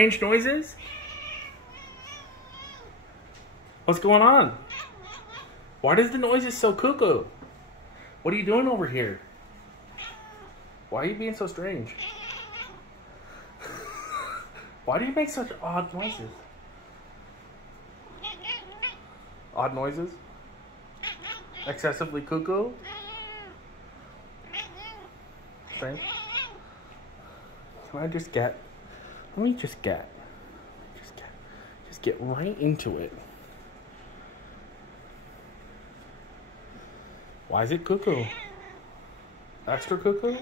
Strange noises? What's going on? Why does the noises so cuckoo? What are you doing over here? Why are you being so strange? Why do you make such odd noises? Odd noises? Excessively cuckoo? Strange? Can I just get... Let me just get right into it. Why is it cuckoo? Extra cuckoo?